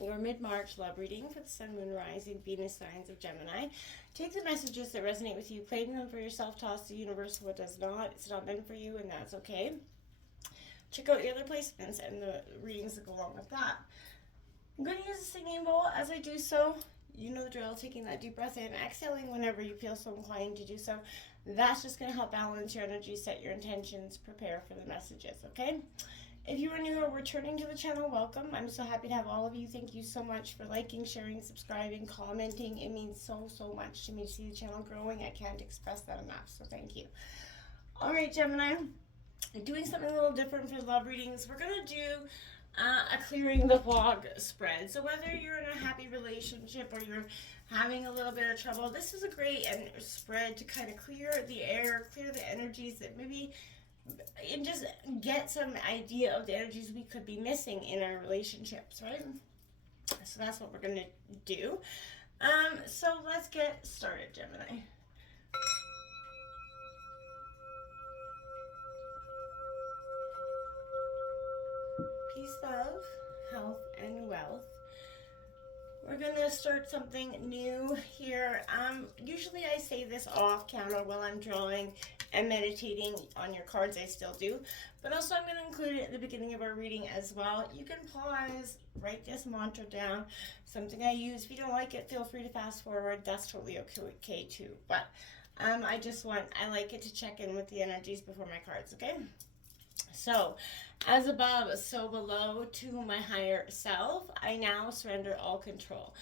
your mid-March love reading for the Sun, Moon, Rising, Venus signs of Gemini. Take the messages that resonate with you, claim them for yourself, toss the universe what does not. It's not meant for you, and that's okay. Check out your other placements and the readings that go along with that. I'm going to use a singing bowl as I do so. You know the drill, taking that deep breath in, exhaling whenever you feel so inclined to do so. That's just going to help balance your energy, set your intentions, prepare for the messages, okay? If you are new or returning to the channel, welcome. I'm so happy to have all of you. Thank you so much for liking, sharing, subscribing, commenting. It means so, so much to me to see the channel growing. I can't express that enough, so thank you. All right, Gemini, doing something a little different for love readings. We're going to do a clearing the fog spread. So whether you're in a happy relationship or you're having a little bit of trouble, this is a great spread to kind of clear the air, clear the energies that maybe, and just get some idea of the energies we could be missing in our relationships, right? So that's what we're going to do. So let's get started, Gemini. Peace, love, health, and wealth. We're going to start something new here. Usually I say this off camera while I'm drawing and meditating on your cards. I still do. But also I'm going to include it at the beginning of our reading as well. You can pause, write this mantra down, something I use. If you don't like it, feel free to fast forward. That's totally okay too. But I like it to check in with the energies before my cards, okay? So, as above, so below, to my higher self, I now surrender all control.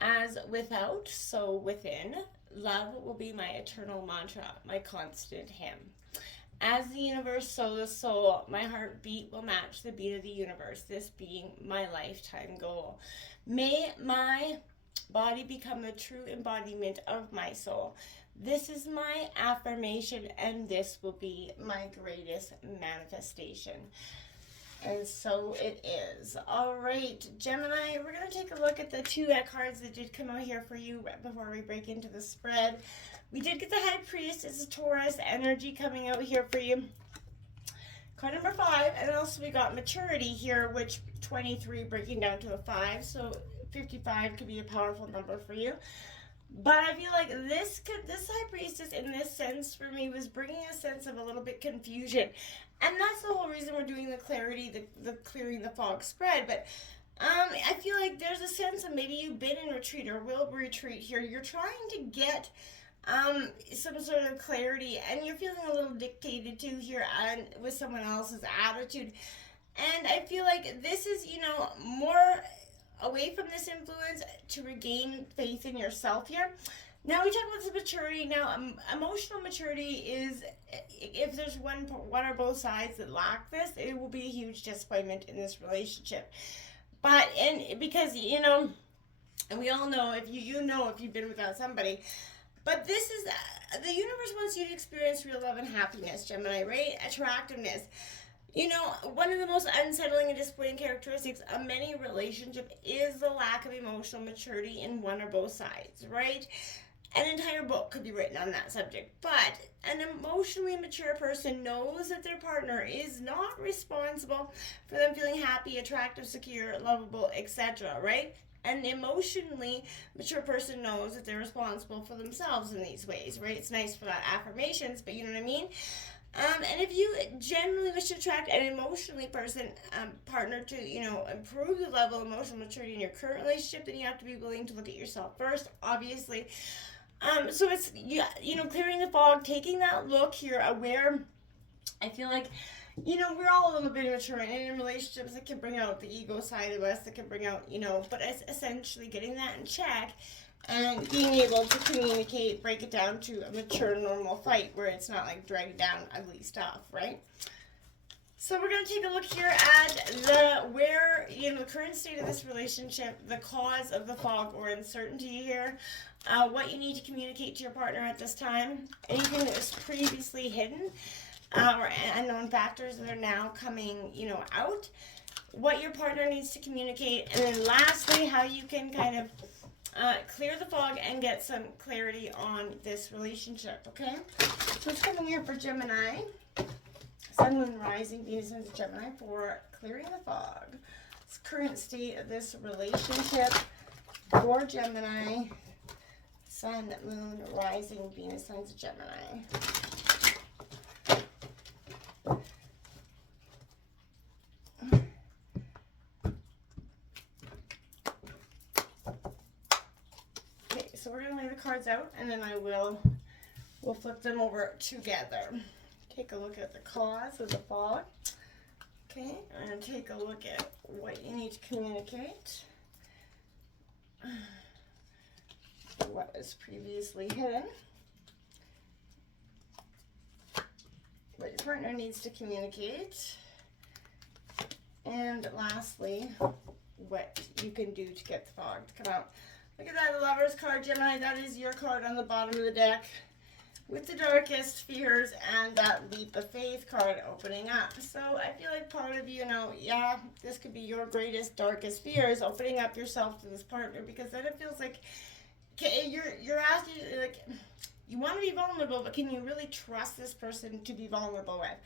As without, so within, love will be my eternal mantra, my constant hymn. As the universe, so the soul, my heartbeat will match the beat of the universe, this being my lifetime goal. May my body become the true embodiment of my soul. This is my affirmation, and this will be my greatest manifestation. And so it is. All right, Gemini, we're going to take a look at the two cards that did come out here for you right before we break into the spread. We did get the High Priest. It's a Taurus energy coming out here for you. Card number 5, and also we got Maturity here, which 23 breaking down to a 5, so 55 could be a powerful number for you. But I feel like this High Priestess in this sense for me was bringing a sense of a little bit confusion. And that's the whole reason we're doing the clarity, the clearing the fog spread. But I feel like there's a sense of maybe you've been in retreat or will retreat here. You're trying to get some sort of clarity, and you're feeling a little dictated to here and with someone else's attitude. And I feel like this is, more away from this influence to regain faith in yourself here. Now we talk about this maturity. Now emotional maturity is, if there's one or both sides that lack this, it will be a huge disappointment in this relationship. But because and we all know, if if you've been without somebody, but this is the universe wants you to experience real love and happiness, Gemini, right? Attractiveness. One of the most unsettling and disappointing characteristics of many relationships is the lack of emotional maturity in one or both sides, right? An entire book could be written on that subject. But an emotionally mature person knows that their partner is not responsible for them feeling happy, attractive, secure, lovable, etc., right? An emotionally mature person knows that they're responsible for themselves in these ways, right? It's nice for that affirmations, but you know what I mean? And if you generally wish to attract an emotionally partner to, improve the level of emotional maturity in your current relationship, then you have to be willing to look at yourself first, obviously. So it's, clearing the fog, taking that look here, aware. I feel like, we're all a little bit immature, and in relationships that can bring out the ego side of us, that can bring out, but it's essentially getting that in check and being able to communicate, break it down to a mature, normal fight where it's not like dragging down ugly stuff, right? So we're going to take a look here at the current state of this relationship, the cause of the fog or uncertainty here, what you need to communicate to your partner at this time, anything that was previously hidden, or unknown factors that are now coming, out, what your partner needs to communicate, and then lastly, how you can kind of clear the fog and get some clarity on this relationship, okay? So it's coming here for Gemini, Sun, Moon, Rising, Venus, and Gemini for clearing the fog. Let's current state of this relationship for Gemini, Sun, Moon, Rising, Venus, signs of Gemini. Okay, so we're going to lay the cards out, and then we'll flip them over together. Take a look at the cause of the fog. Okay, and take a look at what you need to communicate. What was previously hidden. What your partner needs to communicate. And lastly, what you can do to get the fog to come out. Look at that, the Lover's card, Gemini. That is your card on the bottom of the deck, with the darkest fears and that leap of faith card opening up. So I feel like part of you know, yeah, this could be your greatest, darkest fears, opening up yourself to this partner, because then it feels like, okay, you're asking, like, you want to be vulnerable, but can you really trust this person to be vulnerable with?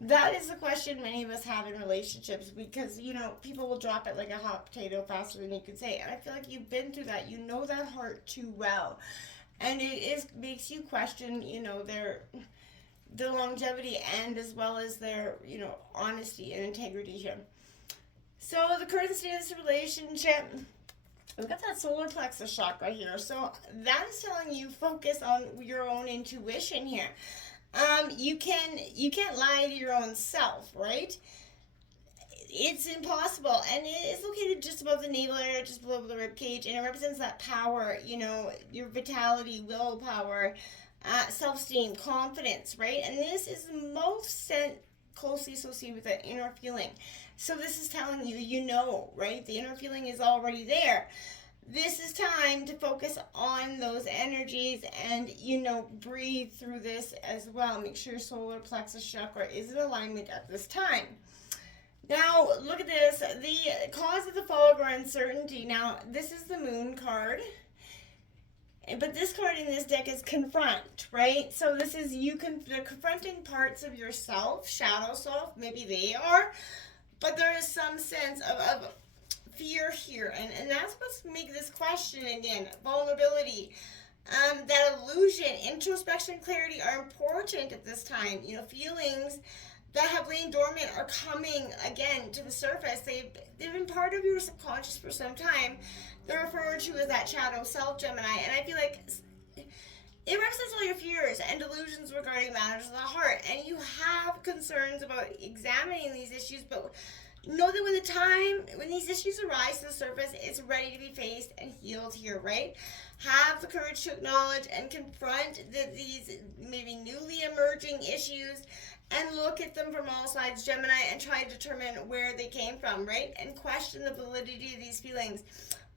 That is the question many of us have in relationships, because, you know, people will drop it like a hot potato faster than you can say it. And I feel like you've been through that. You know that heart too well. And it makes you question, you know, their longevity and as well as their, you know, honesty and integrity here. So the current state of this relationship, we've got that solar plexus chakra here. So that is telling you focus on your own intuition here. You can't lie to your own self, right? It's impossible, and it is located just above the navel area, just below the rib cage, and it represents that power, you know, your vitality, willpower, self-esteem, confidence, right? And this is most closely associated with that inner feeling. So this is telling you, you know, right? The inner feeling is already there. This is time to focus on those energies and, you know, breathe through this as well. Make sure your solar plexus chakra is in alignment at this time. Now, look at this. The cause of the fog or uncertainty. Now, this is the Moon card. But this card in this deck is confront, right? So this is they're confronting parts of yourself, shadow self, maybe they are. But there is some sense of fear here. And that's what's make this question again. Vulnerability. That illusion, introspection, clarity are important at this time. You know, feelings that have lain dormant are coming again to the surface. They've been part of your subconscious for some time. They're referred to as that shadow self, Gemini, and I feel like it represents all your fears and delusions regarding matters of the heart, and you have concerns about examining these issues, but know that when these issues arise to the surface, it's ready to be faced and healed here, right? Have the courage to acknowledge and confront these maybe newly emerging issues, and look at them from all sides, Gemini, and try to determine where they came from, right? And question the validity of these feelings.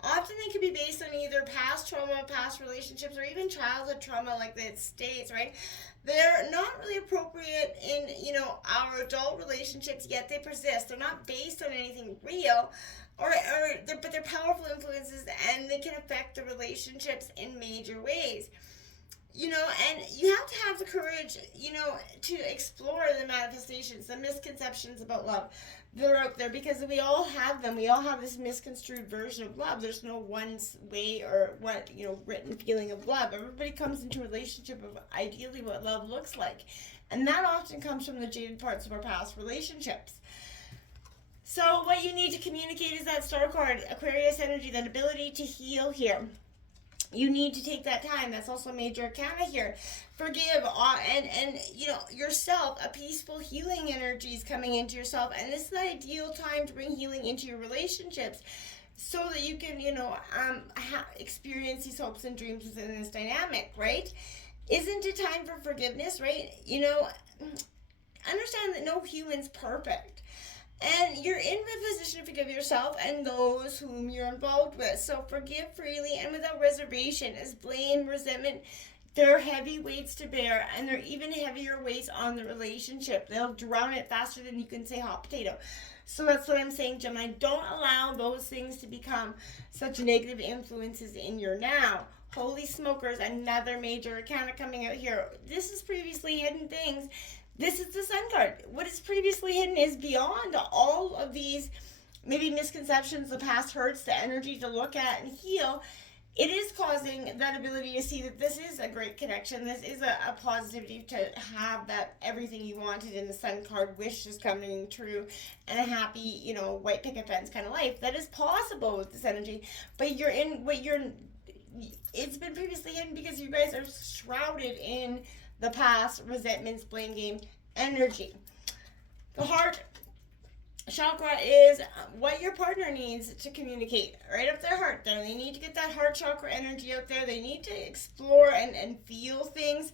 Often they can be based on either past trauma, past relationships, or even childhood trauma like that states, right? They're not really appropriate in, you know, our adult relationships, yet they persist. They're not based on anything real, but they're powerful influences, and they can affect the relationships in major ways. You know, and you have to have the courage, you know, to explore the manifestations, the misconceptions about love that are out there, because we all have them. We all have this misconstrued version of love. There's no one way or what, you know, written feeling of love. Everybody comes into a relationship of ideally what love looks like. And that often comes from the jaded parts of our past relationships. So what you need to communicate is that star card, Aquarius energy, that ability to heal here. You need to take that time. That's also a major arcana here. Forgive and you know, yourself. A peaceful healing energy is coming into yourself, and this is the ideal time to bring healing into your relationships, so that you can, you know, experience these hopes and dreams within this dynamic, right? Isn't it time for forgiveness, right? You know, understand that no human's perfect. And you're in the position to forgive yourself and those whom you're involved with. So forgive freely and without reservation, as blame, resentment, they're heavy weights to bear, and they're even heavier weights on the relationship. They'll drown it faster than you can say hot potato. So that's what I'm saying, Gemini. Don't allow those things to become such negative influences in your now. Holy smokers, another major arcana coming out here. This is previously hidden things. This is the Sun card. What is previously hidden is beyond all of these maybe misconceptions, the past hurts, the energy to look at and heal, it is causing that ability to see that this is a great connection. This is a positivity to have that everything you wanted in the Sun card, wish is coming true, and a happy, white picket fence kind of life. That is possible with this energy, but it's been previously hidden because you guys are shrouded in the past resentments, blame game energy. The heart chakra is what your partner needs to communicate right up their heart there. They need to get that heart chakra energy out there. They need to explore and feel things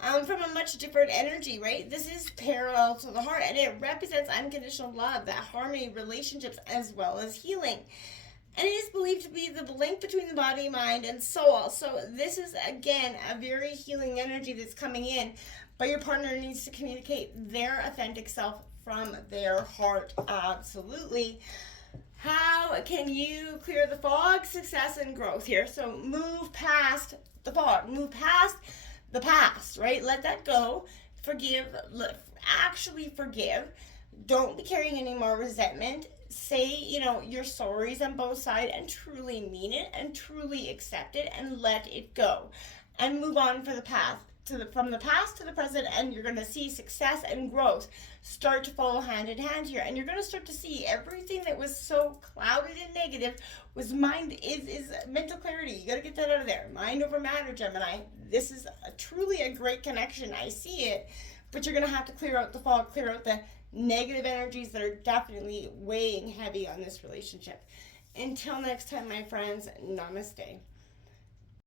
from a much different energy, right? This is parallel to the heart, and it represents unconditional love, that harmony, relationships, as well as healing. And it is believed to be the link between the body, mind, and soul. So this is, again, a very healing energy that's coming in, but your partner needs to communicate their authentic self from their heart. Absolutely. How can you clear the fog? Success and growth here. So move past the fog. Move past the past, right? Let that go. Forgive. Actually forgive. Don't be carrying any more resentment. Say, your sorries on both sides and truly mean it and truly accept it and let it go. And move on for the path. From the past to the present, and you're going to see success and growth start to follow hand in hand here, and you're going to start to see everything that was so clouded and negative was is mental clarity. You got to get that out of there. Mind over matter, Gemini. This is truly a great connection. I see it, but you're going to have to clear out the fog, clear out the negative energies that are definitely weighing heavy on this relationship. Until next time, my friends, namaste.